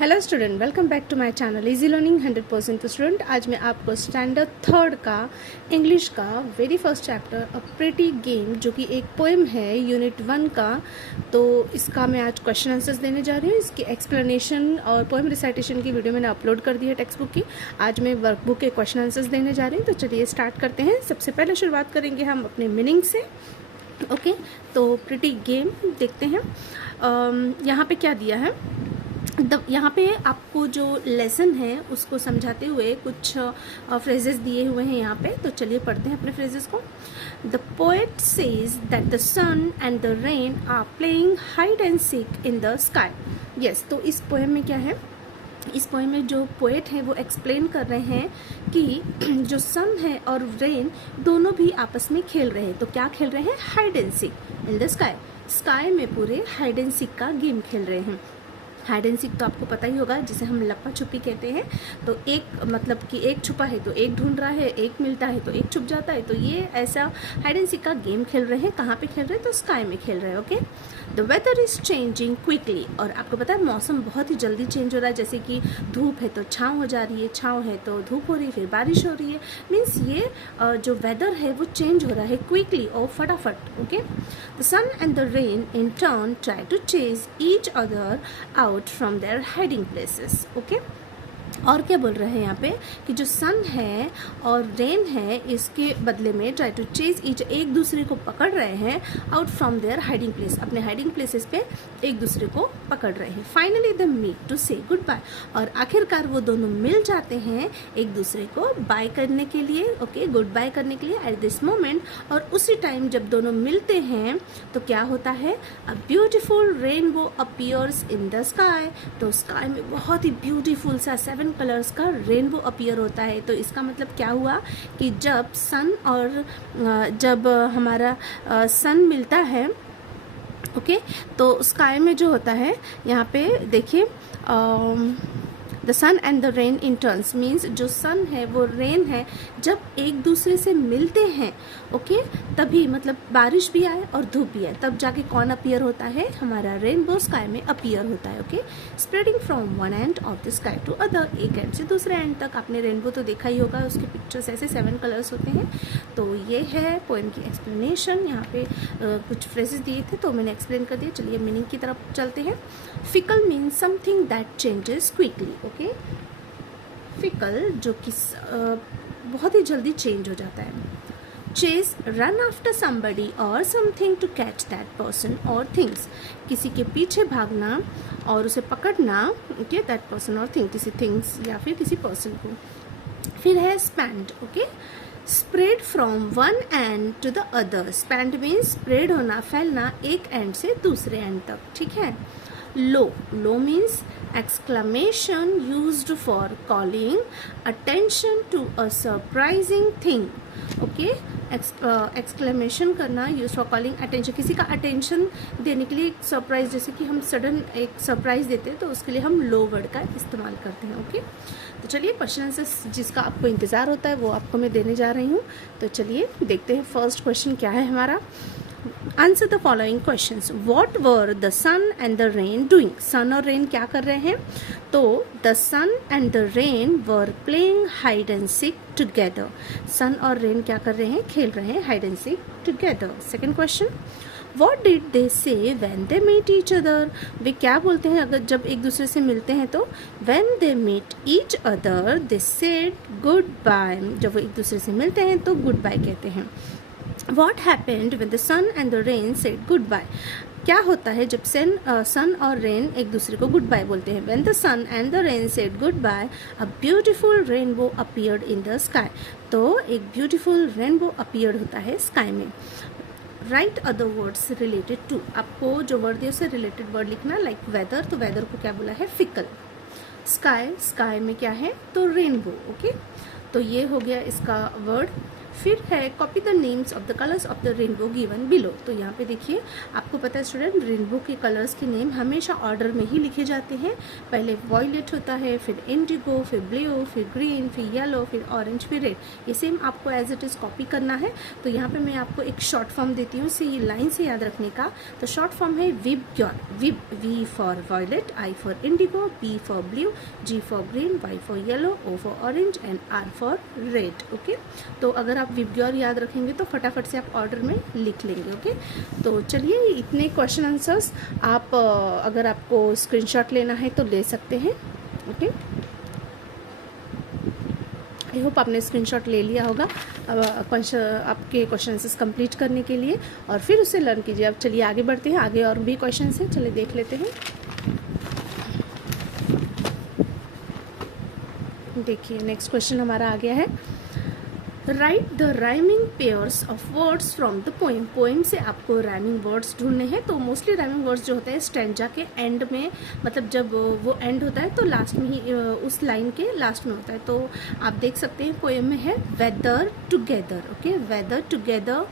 Hello student, welcome back to my channel easy learning 100% student. आज मैं आपको standard third का इंग्लिश का very first chapter a pretty game, जो कि एक पोएम है यूनिट 1 का, तो इसका मैं आज क्वेश्चन आंसर्स देने जा रही हूँ। इसकी एक्सप्लेनेशन और पोएम रिसाइटेशन की वीडियो मैंने अपलोड कर दी है टेक्स्ट बुक की। आज मैं वर्कबुक के क्वेश्चन आंसर्स देने जा रही हूँ, तो चलिए स्टार्ट करते हैं। सबसे पहले शुरुआत करेंगे हम अपने मीनिंग से। ओके, तो प्रिटी गेम देखते हैं। यहाँ पे क्या दिया है, यहाँ पे आपको जो लेसन है उसको समझाते हुए कुछ फ्रेजेस दिए हुए हैं यहाँ पे, तो चलिए पढ़ते हैं अपने फ्रेजेस को। The poet says that the sun and the rain are playing hide and seek in the sky. Yes, तो इस पोएम में क्या है, इस पोएम में जो पोएट है वो एक्सप्लेन कर रहे हैं कि जो सन है और रेन दोनों भी आपस में खेल रहे हैं। तो क्या खेल रहे हैं? Hide and seek in the sky. Sky में पूरे हाइड एंड सीक का गेम खेल रहे हैं। हाइड एंड सीक तो आपको पता ही होगा, जिसे हम लप्पा छुपी कहते हैं। तो एक मतलब कि एक छुपा है तो एक ढूंढ रहा है, एक मिलता है तो एक छुप जाता है। तो ये ऐसा हाइड एंड सीक का गेम खेल रहे हैं। कहाँ पे खेल रहे हैं? तो स्काई में खेल रहे हैं। Okay, the weather is changing quickly. और आपको पता है मौसम बहुत ही जल्दी चेंज हो रहा है। जैसे कि धूप है तो छाँव हो जा रही है, छाँव है तो धूप हो रही है, फिर बारिश हो रही है। मीन्स ये जो वेदर है वो चेंज हो रहा है क्विकली और फटाफट। Okay, the sun and the rain in turn try to chase each other out from their hiding places. Okay, और क्या बोल रहे हैं यहाँ पे कि जो सन है और रेन है इसके बदले में ट्राई टू चेज ईच, एक दूसरे को पकड़ रहे हैं out from their hiding place, अपने हाइडिंग प्लेसेस पे एक दूसरे को पकड़ रहे हैं। Finally they meet to say goodbye, और आखिरकार वो दोनों मिल जाते हैं एक दूसरे को बाय करने के लिए। ओके, गुड बाय करने के लिए एट दिस मोमेंट। और उसी टाइम जब दोनों मिलते हैं तो क्या होता है? A beautiful rainbow appears in the sky. तो स्काई में बहुत ही ब्यूटीफुल सा 7 कलर्स का रेनबो अपीयर होता है। तो इसका मतलब क्या हुआ कि जब सन और जब हमारा सन मिलता है, ओके, तो स्काई में जो होता है यहाँ पे देखिए, the sun and the rain in turns, means जो सन है वो रेन है, जब एक दूसरे से मिलते हैं, ओके, तभी मतलब बारिश भी आए और धूप भी आए, तब जाके कौन अपीयर होता है? हमारा रेनबो स्काई में अपीयर होता है। Okay, spreading from one end of the sky to other, एक एंड से दूसरे एंड तक। आपने रेनबो तो देखा ही होगा, उसके पिक्चर्स ऐसे 7 कलर्स होते हैं। तो ये है पोएम की एक्सप्लेनेशन। यहाँ पे कुछ फ्रेजेस दिए थे तो मैंने एक्सप्लेन कर दिया। चलिए मीनिंग की तरफ चलते हैं। Fickle means something that changes quickly. Okay, fickle जो कि बहुत ही जल्दी चेंज हो जाता है। चेज, रन आफ्टर समबडी और something to catch that person और थिंग्स, किसी के पीछे भागना और उसे पकड़ना। ओके, दैट पर्सन और थिंग, किसी थिंग्स या फिर किसी पर्सन को। फिर है spanned. Okay, spread from one end to the other. Spanned means spread होना, फैलना एक एंड से दूसरे एंड तक। ठीक है। Lo, lo means exclamation used for calling attention to a surprising thing. Okay, exclamation करना यूज फॉर कॉलिंग अटेंशन, किसी का अटेंशन देने के लिए। सरप्राइज, जैसे कि हम सडन एक सरप्राइज देते हैं तो उसके लिए हम लो वर्ड का इस्तेमाल करते हैं। ओके, तो चलिए क्वेश्चन आंसर जिसका आपको इंतज़ार होता है वो आपको मैं देने जा रही हूँ। तो चलिए देखते हैं फर्स्ट क्वेश्चन क्या है हमारा। Answer the following questions. What were the sun and the rain doing? Sun और रेन क्या कर रहे हैं? तो the sun and the rain were playing hide and seek together. Sun और रेन क्या कर रहे हैं? खेल रहे हैं hide and seek together. Second question, What did they say when they meet each other? वे क्या बोलते हैं अगर जब एक दूसरे से मिलते हैं? तो when they meet each other they said goodbye। जब वो एक दूसरे से मिलते हैं तो गुड बाय कहते हैं। What happened when the sun and the rain said goodbye? क्या होता है जब सन और रेन एक दूसरे को गुड बाय बोलते हैं? When the sun and the rain said goodbye, a beautiful rainbow appeared in the sky। तो एक ब्यूटीफुल रेनबो अपीयर्ड होता है स्काई में। Write other words related to, आपको जो वर्ड दिए उससे रिलेटेड वर्ड लिखना। लाइक वेदर, तो वेदर को क्या बोला है? फिकल। स्काई, स्काई में क्या है? तो रेनबो। ओके, तो ये हो गया इसका वर्ड। फिर है copy the names of the colours of the rainbow given below. तो यहाँ पे देखिए आपको पता है स्टूडेंट, रेनबो के कलर्स के नेम हमेशा ऑर्डर में ही लिखे जाते हैं। पहले वॉयलेट होता है, फिर इंडिगो, फिर ब्लू, फिर ग्रीन, फिर येलो, फिर ऑरेंज, फिर रेड। ये सेम आपको एज इट इज़ कॉपी करना है। तो यहाँ पे मैं आपको एक शॉर्ट फॉर्म देती हूँ, ये लाइन से याद रखने का। तो शॉर्ट फॉर्म है VIBGYOR. VIB, V for violet, I for indigo, B for blue, G for green, Y for yellow, O for orange and R for red. Okay, तो अगर आप विबग्योर याद रखेंगे तो फटाफट से आप ऑर्डर में लिख लेंगे। ओके, तो चलिए इतने क्वेश्चन आंसर्स आप अगर आपको स्क्रीनशॉट लेना है तो ले सकते हैं। ओके, आई होप आपने स्क्रीनशॉट ले लिया होगा आपके क्वेश्चन आंसर्स कंप्लीट करने के लिए, और फिर उसे लर्न कीजिए। अब चलिए आगे बढ़ते हैं, आगे और भी क्वेश्चन हैं, चलिए देख लेते हैं। देखिए नेक्स्ट क्वेश्चन हमारा आ गया है, right the rhyming pairs of words from the poem. Poem से आपको राइमिंग वर्ड्स ढूंढने हैं। तो मोस्टली राइमिंग वर्ड्स जो होता है स्टैंजा के एंड में, मतलब जब वो एंड होता है तो लास्ट में ही, उस लाइन के लास्ट में होता है। तो आप देख सकते हैं पोएम में है weather together. Okay, weather together,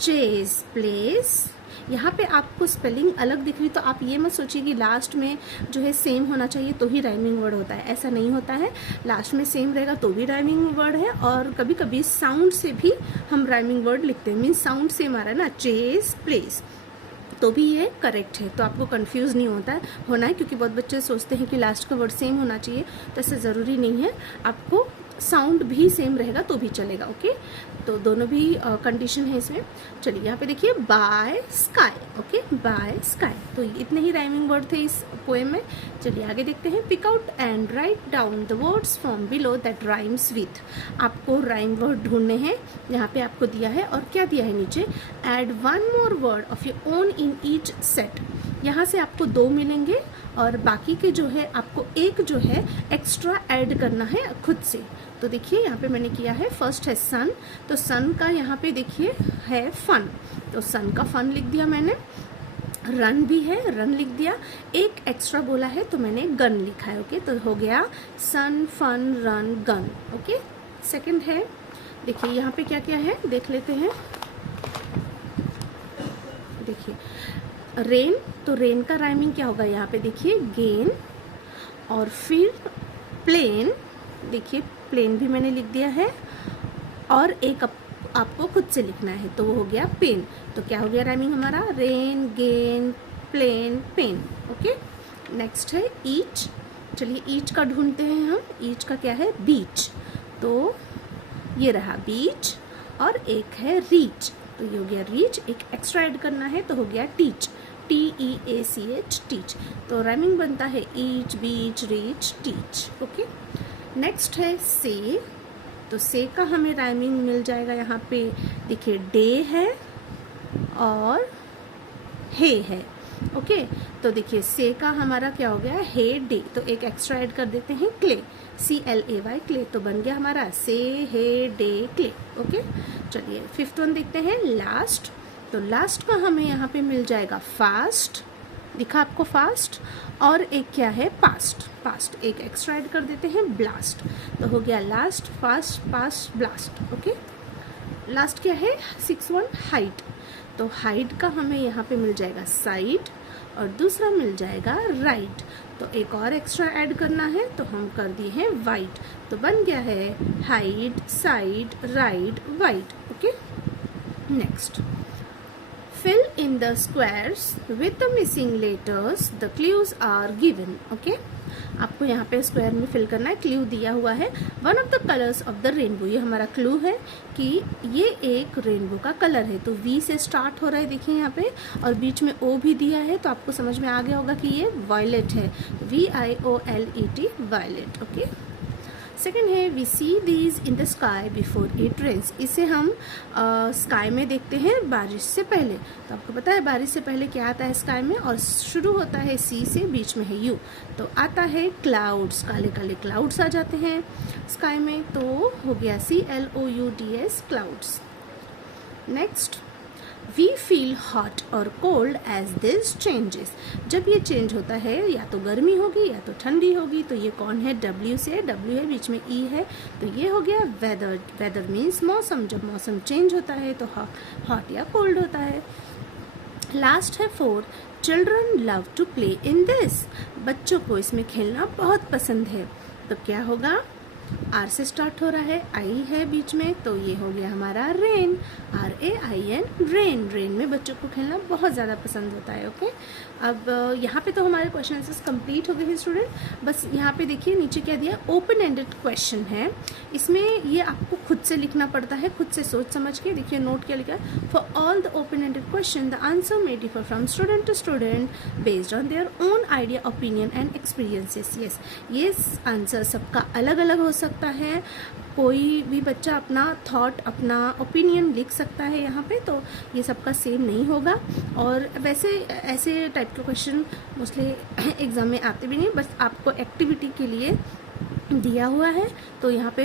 chase, place. यहाँ पे आपको स्पेलिंग अलग दिख रही, तो आप ये मत सोचिए कि लास्ट में जो है सेम होना चाहिए तो ही राइमिंग वर्ड होता है, ऐसा नहीं होता है। लास्ट में सेम रहेगा तो भी राइमिंग वर्ड है, और कभी कभी साउंड से भी हम राइमिंग वर्ड लिखते हैं। मीन्स साउंड सेम आ रहा है ना, चेस, प्लेस, तो भी ये करेक्ट है। तो आपको कंफ्यूज नहीं होना है, क्योंकि बहुत बच्चे सोचते हैं कि लास्ट का वर्ड सेम होना चाहिए, तो ऐसा ज़रूरी नहीं है। आपको साउंड भी सेम रहेगा तो भी चलेगा। ओके, तो दोनों भी कंडीशन है इसमें। चलिए यहाँ पे देखिए, by sky. Okay, by sky, तो इतने ही राइमिंग वर्ड थे इस पोएम में। चलिए आगे देखते हैं, pick out and write down the words from below that rhymes with. आपको राइम वर्ड ढूंढने हैं, यहाँ पे आपको दिया है, और क्या दिया है नीचे, add one more word of your own in each set. यहाँ से आपको 2 मिलेंगे, और बाकी के जो है आपको एक जो है एक्स्ट्रा ऐड करना है खुद से। तो देखिए यहाँ पे मैंने किया है, फर्स्ट है सन, तो सन का यहाँ पे देखिए है फन, तो सन का फन लिख दिया मैंने। रन भी है, रन लिख दिया। एक एक्स्ट्रा बोला है तो मैंने गन लिखा है। ओके, तो हो गया sun, fun, run, gun. Okay, second है, देखिए यहाँ पे क्या क्या है देख लेते हैं। देखिए रेन, तो रेन का राइमिंग क्या होगा, यहाँ पे देखिए गेन, और फिर प्लेन, देखिए प्लेन भी मैंने लिख दिया है, और एक आपको खुद से लिखना है, तो वो हो गया पेन। तो क्या हो गया राइमिंग हमारा, rain, gain, plain, pain. Okay, next है ईच। चलिए ईच का ढूंढते हैं हम। ईच का क्या है, बीच, तो ये रहा बीच, और एक है रीच, तो ये हो गया रीच। एक एक्स्ट्रा ऐड करना है तो हो गया टीच, TEACH, टीच। तो राइमिंग बनता है ईच, बीच, रीच, टीच। ओके, नेक्स्ट है से, तो से का हमें राइमिंग मिल जाएगा यहाँ पे, देखिए डे है और हे है। ओके, तो देखिए से का हमारा क्या हो गया, हे डे, तो एक एक्स्ट्रा ऐड कर देते हैं क्ले, CLAY, क्ले, तो बन गया हमारा से, हे, डे, क्ले। ओके, चलिए फिफ्थ वन देखते हैं, लास्ट। तो लास्ट का हमें यहाँ पे मिल जाएगा फास्ट, दिखा आपको फास्ट, और एक क्या है पास्ट, पास्ट एक एक्स्ट्रा ऐड कर देते हैं ब्लास्ट, तो हो गया last, fast, past, blast. Okay, last क्या है 6 1, हाइट, तो हाइट का हमें यहाँ पे मिल जाएगा साइड, और दूसरा मिल जाएगा राइट, तो एक और एक्स्ट्रा ऐड करना है तो हम कर दिए हैं वाइट, तो बन गया है height, side, right, white. Okay, next, fill in the squares with the missing letters, the clues are given. Okay, आपको यहाँ पे स्क्वायर में फिल करना है, क्लू दिया हुआ है, one of the colours of the rainbow, ये हमारा क्लू है कि ये एक रेनबो का कलर है। तो वी से स्टार्ट हो रहा है, देखिए यहाँ पे, और बीच में ओ भी दिया है, तो आपको समझ में आ गया होगा कि ये वायलेट है, VIOLET, वायलेट। ओके, सेकेंड है we see these in the sky before it rains, इसे हम स्काई में देखते हैं बारिश से पहले। तो आपको पता है बारिश से पहले क्या आता है स्काई में, और शुरू होता है सी से, बीच में है यू, तो आता है क्लाउड्स, काले काले क्लाउड्स आ जाते हैं स्काई में, तो हो गया CLOUDS, clouds. Next, we feel hot और कोल्ड एज दिस चेंजेस। जब ये चेंज होता है, या तो गर्मी होगी या तो ठंडी होगी, तो ये कौन है, W से, W है, बीच में E है, तो ये हो गया वेदर। वेदर मीन्स मौसम। जब मौसम चेंज होता है तो हॉट या कोल्ड होता है। लास्ट है 4, children love to play in this. बच्चों को इसमें खेलना बहुत पसंद है, तो क्या होगा, R से स्टार्ट हो रहा है, I है बीच में, तो ये हो गया हमारा रेन, RAIN, रेन। रेन में बच्चों को खेलना बहुत ज़्यादा पसंद होता है। ओके, अब यहाँ पे तो हमारे क्वेश्चन आंसर्स कंप्लीट हो गए हैं स्टूडेंट। बस यहाँ पे देखिए नीचे क्या दिया, ओपन एंडेड क्वेश्चन है। इसमें ये आपको खुद से लिखना पड़ता है, खुद से सोच समझ के। देखिए नोट क्या लिखा है, for all the open ended question the answer may differ from student to student based on their own idea, opinion and experiences. Yes, ये आंसर सबका अलग अलग हो सकता है। कोई भी बच्चा अपना थॉट, अपना ओपिनियन लिख सकता है यहाँ पे, तो ये सबका सेम नहीं होगा। और वैसे ऐसे टाइप के क्वेश्चन मोस्टली एग्ज़ाम में आते भी नहीं, बस आपको एक्टिविटी के लिए दिया हुआ है। तो यहाँ पे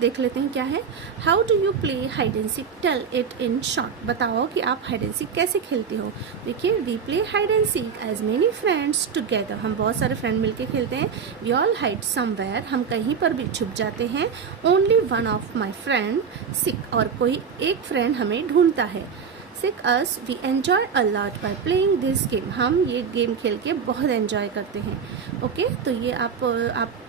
देख लेते हैं क्या है। How do you play hide and seek, tell it in short. बताओ कि आप हाइड एंड सीक कैसे खेलते हो। देखिए, we play hide and seek as many friends together. हम बहुत सारे फ्रेंड मिलके खेलते हैं। वी ऑल हाइड समवेयर, हम कहीं पर भी छुप जाते हैं। Only one of my friend seek, और कोई एक फ्रेंड हमें ढूंढता है। Seek us, we enjoy a lot by playing this game. हम ये गेम खेल के बहुत एन्जॉय करते हैं। ओके, तो ये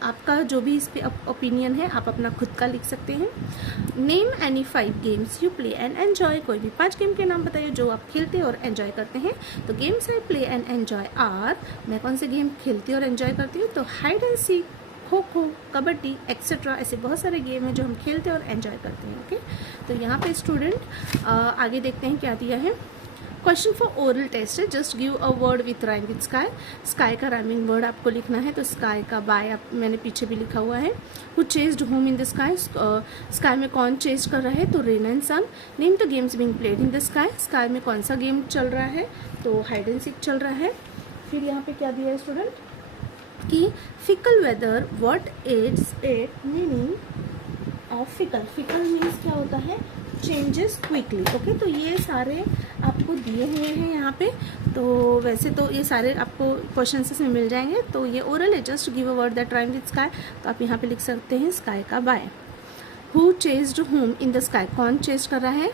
आपका जो भी इस पे ओपिनियन है, आप अपना खुद का लिख सकते हैं। Name any 5 games you play and enjoy. कोई भी 5 गेम के नाम बताइए जो आप खेलते और एन्जॉय करते हैं। तो games I play and enjoy are, मैं कौन से गेम खेलती और एन्जॉय करती हूँ, तो hide and seek, kho kho, kabaddi etcetera, ऐसे बहुत सारे गेम हैं जो हम खेलते और एंजॉय करते हैं। ओके, तो यहाँ पे स्टूडेंट आगे देखते हैं क्या दिया है। क्वेश्चन फॉर ओरल टेस्ट है, just give a word with rhyme with sky. Sky का राइमिंग वर्ड आपको लिखना है, तो स्काई का बाय मैंने पीछे भी लिखा हुआ है। Who chased whom in the sky, sky में कौन चेस कर रहा है, तो rain and sun. Name the games being played in the sky, sky में कौन सा गेम चल रहा है, तो हाइड एंड सीक चल रहा है। फिर यहाँ पे क्या दिया है स्टूडेंट कि fickle weather, what is it meaning of fickle. Fickle means क्या होता है, चेंजेस क्विकली। ओके, तो ये सारे आपको दिए हुए हैं यहाँ पे। तो वैसे तो ये सारे आपको क्वेश्चन में मिल जाएंगे। तो ये ओरल है, just give a word that rhyme with sky, तो आप यहाँ पे लिख सकते हैं स्काई का by. Who chased whom in the sky, कौन चेस कर रहा है,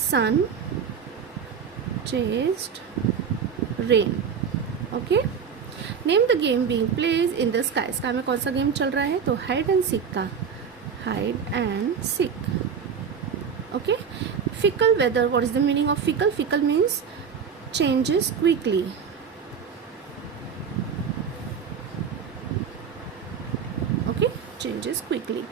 sun chased rain. Okay, name the game being played in the sky, sky में कौन सा गेम चल रहा है, तो हाइड एंड सीक का hide and seek. Okay, fickle weather, what is the meaning of fickle? Fickle means changes quickly. Okay, changes quickly.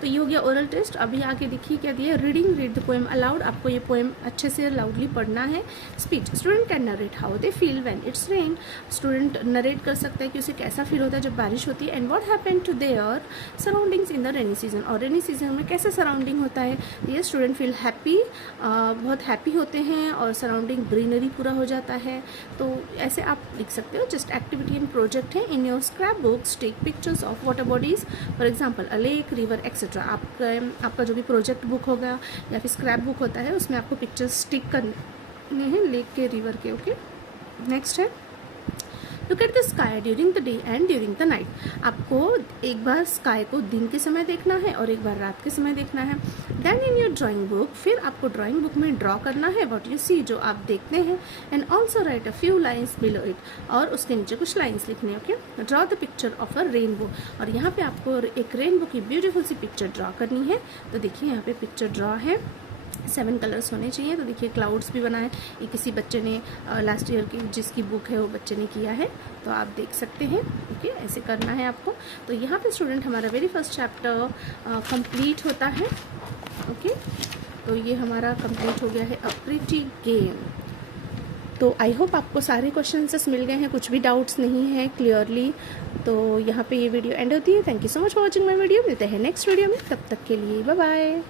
तो ये हो गया ओरल टेस्ट। अभी आगे देखिए क्या दिया, reading, read the poem allowed. आपको ये पोएम अच्छे से लाउडली पढ़ना है। Speech, student can narrate how they feel when it's rain. Student narrate कर सकता है कि उसे कैसा फील होता है जब बारिश होती है। And what happened to their surroundings in the rainy season, और रेनी सीजन में कैसा सराउंडिंग होता है। ये स्टूडेंट फील हैप्पी, बहुत हैप्पी होते हैं और सराउंडिंग ग्रीनरी पूरा हो जाता है। तो ऐसे आप लिख सकते हो। जस्ट एक्टिविटी एंड प्रोजेक्ट है। In your scrap books take pictures of water bodies, for example a lake, river etcetera. आपका जो भी प्रोजेक्ट बुक होगा या फिर स्क्रैप बुक होता है, उसमें आपको पिक्चर्स स्टिक करने हैं लेक के, रिवर के। ओके, नेक्स्ट है look at the sky during the day and during the night. आपको एक बार स्काई को दिन के समय देखना है और एक बार रात के समय देखना है। Then in your drawing book, फिर आपको ड्राइंग बुक में ड्रॉ करना है व्हाट यू सी, जो आप देखते हैं। And also right a few lines below it, और उसके नीचे कुछ लाइन्स लिखने। Okay, draw the picture of a rainbow, और यहाँ पे आपको एक रेनबो की ब्यूटीफुल सी पिक्चर ड्रॉ करनी है। तो देखिए यहाँ पे पिक्चर ड्रॉ है, 7 कलर्स होने चाहिए। तो देखिए क्लाउड्स भी बनाए, ये किसी बच्चे ने लास्ट ईयर की जिसकी बुक है वो बच्चे ने किया है, तो आप देख सकते हैं। ओके, ऐसे करना है आपको। तो यहाँ पे स्टूडेंट हमारा वेरी फर्स्ट चैप्टर कंप्लीट होता है। ओके, तो ये हमारा कंप्लीट हो गया है अ प्रिटी गेम। तो आई होप आपको सारे क्वेश्चंस मिल गए हैं, कुछ भी डाउट्स नहीं है क्लियरली। तो यहाँ पे ये वीडियो एंड होती है। Thank you so much for watching my video. मिलते हैं नेक्स्ट वीडियो में, तब तक के लिए बाय बाय।